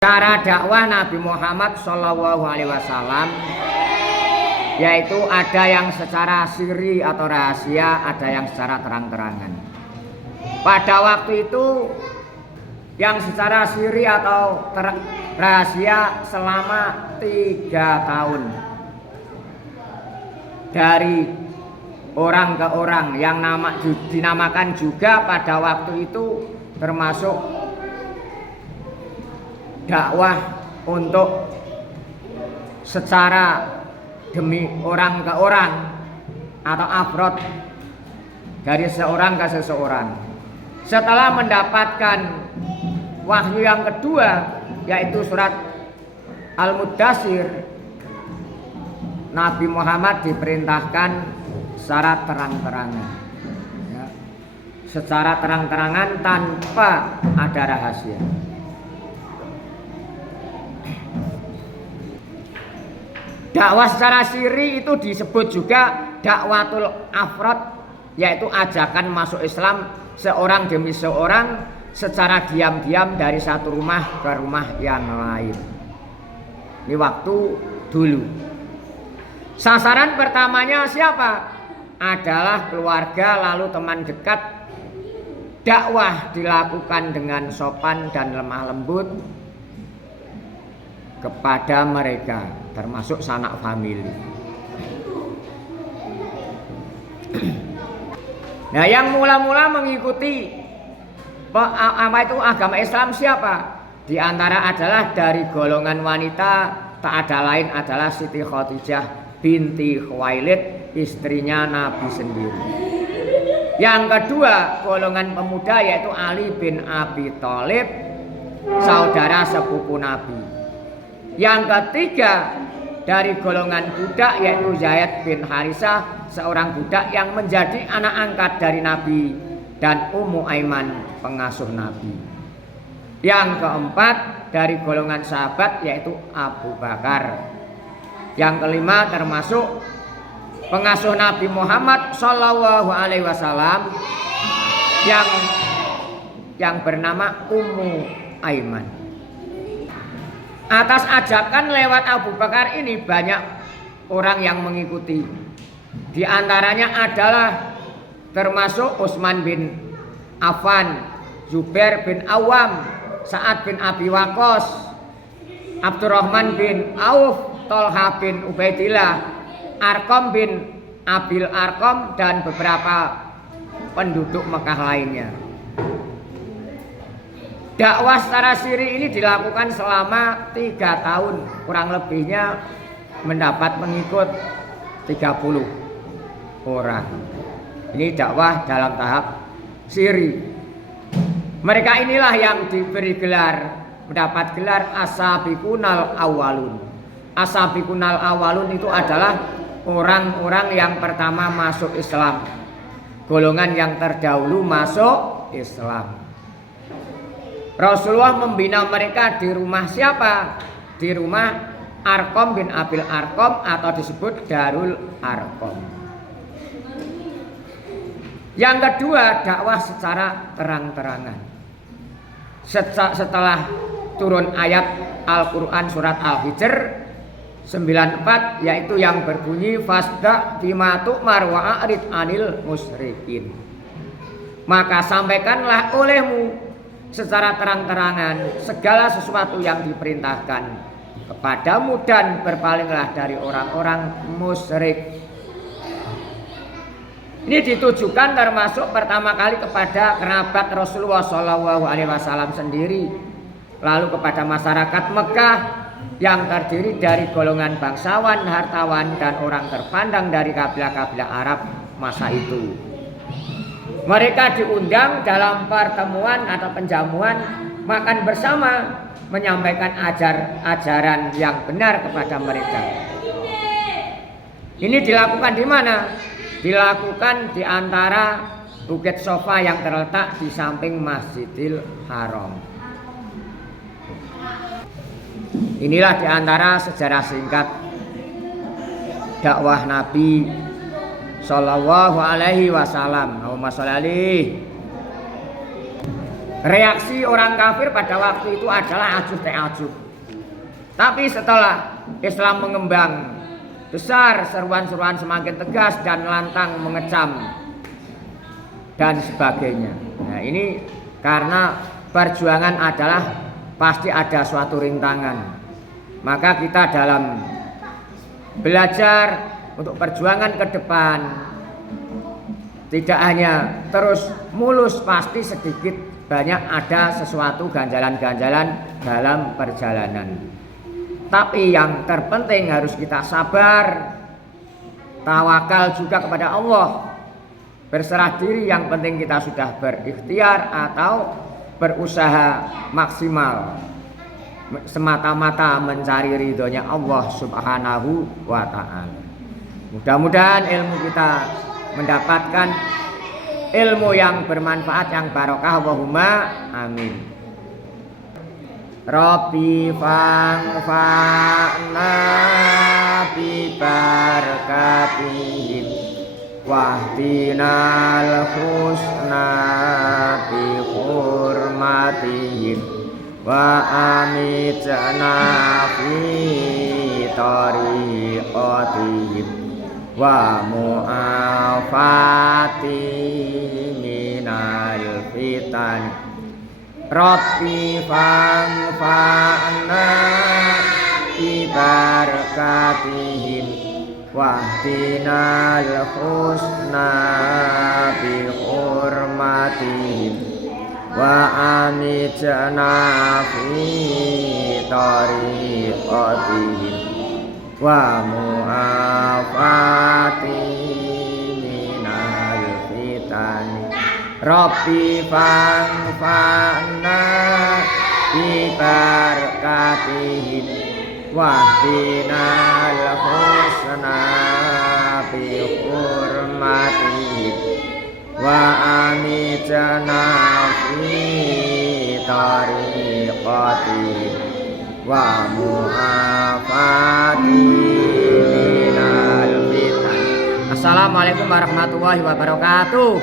Cara dakwah Nabi Muhammad SAW yaitu ada yang secara sirri atau rahasia, ada yang secara terang-terangan. Pada waktu itu yang secara sirri atau rahasia selama 3 tahun, dari orang ke orang, yang dinamakan juga pada waktu itu termasuk dakwah untuk secara demi orang ke orang atau afrod dari seorang ke seseorang. Setelah mendapatkan wahyu yang kedua yaitu surat Al-Mudaththir, Nabi Muhammad diperintahkan secara terang-terangan, ya, secara terang-terangan tanpa ada rahasia. Dakwah secara sirri itu disebut juga dakwatul afrod, yaitu ajakan masuk Islam seorang demi seorang secara diam-diam dari satu rumah ke rumah yang lain. Ini waktu dulu. Sasaran pertamanya siapa? Adalah keluarga lalu teman dekat. Dakwah dilakukan dengan sopan dan lemah lembut kepada mereka, termasuk sanak famili. Nah, yang mula-mula mengikuti apa itu agama Islam siapa? Di antara adalah dari golongan wanita, tak ada lain adalah Siti Khadijah binti Khuwailid, istrinya Nabi sendiri. Yang kedua, golongan pemuda yaitu Ali bin Abi Thalib, saudara sepupu Nabi. Yang ketiga, dari golongan budak yaitu Zaid bin Harisah, seorang budak yang menjadi anak angkat dari Nabi, dan Ummu Aiman, pengasuh Nabi. Yang keempat, dari golongan sahabat yaitu Abu Bakar. Yang kelima termasuk pengasuh Nabi Muhammad SAW yang bernama Ummu Aiman. Atas ajakan lewat Abu Bakar ini banyak orang yang mengikuti. Di antaranya adalah termasuk Utsman bin Affan, Zubair bin Awam, Sa'ad bin Abi Waqqas, Abdurrahman bin Auf, Thalhah bin Ubaidillah, Arqam bin Abil Arqam, dan beberapa penduduk Mekah lainnya. Dakwah secara sirri ini dilakukan selama 3 tahun, kurang lebihnya mendapat pengikut 30 orang. Ini dakwah dalam tahap sirri. Mereka inilah yang diberi gelar, mendapat gelar as-sabiqunal awwalun. As-sabiqunal awwalun itu adalah orang-orang yang pertama masuk Islam, golongan yang terdahulu masuk Islam. Rasulullah membina mereka di rumah siapa? Di rumah Arqam bin Abil Arqam, atau disebut Darul Arqam. Yang kedua, dakwah secara terang-terangan. Setelah turun ayat Al-Quran surat Al-Hijr 94, yaitu yang berbunyi fasda bima tu'mar wa a'rid anil musyrikin, maka sampaikanlah olehmu secara terang-terangan segala sesuatu yang diperintahkan kepadamu dan berpalinglah dari orang-orang musyrik. Ini ditujukan termasuk pertama kali kepada kerabat Rasulullah SAW sendiri, lalu kepada masyarakat Mekah yang terdiri dari golongan bangsawan, hartawan, dan orang terpandang dari kabilah-kabilah Arab masa itu. Mereka diundang dalam pertemuan atau penjamuan makan bersama, menyampaikan ajaran yang benar kepada mereka. Ini dilakukan di mana? Dilakukan di antara Bukit Sofa yang terletak di samping Masjidil Haram. Inilah di antara sejarah singkat dakwah Nabi Sallallahu alaihi wasallam. Allahumma sholli alaihi. Reaksi orang kafir pada waktu itu adalah ajuh ta'ajub. Tapi setelah Islam mengembang besar, seruan-seruan semakin tegas dan lantang mengecam dan sebagainya. Nah, ini karena perjuangan adalah pasti ada suatu rintangan. Maka kita dalam belajar untuk perjuangan ke depan tidak hanya terus mulus, pasti sedikit banyak ada sesuatu ganjalan-ganjalan dalam perjalanan. Tapi yang terpenting harus kita sabar, tawakal juga kepada Allah, berserah diri. Yang penting kita sudah berikhtiar atau berusaha maksimal semata-mata mencari ridhonya Allah Subhanahu wa ta'ala. Mudah-mudahan ilmu kita mendapatkan ilmu yang bermanfaat, yang barokah. Allahumma amin. Rabbi fa'na bi barakatihim wahdinal husna bi hurmatihim wa amitna fi tariqatihim wa mu'afati minal fitan. Rabbi fa'na bi barakatihim wahdinal husna bi hurmatihim wa amitna fi tariqatihim wa mu'afati minal fitan. Rabbi fa'na bi barakatihim wahdinal husna bi hurmatihim wa amitna fi tariqatihim wa mu'afati minal fitan. Assalamualaikum warahmatullahi wabarakatuh.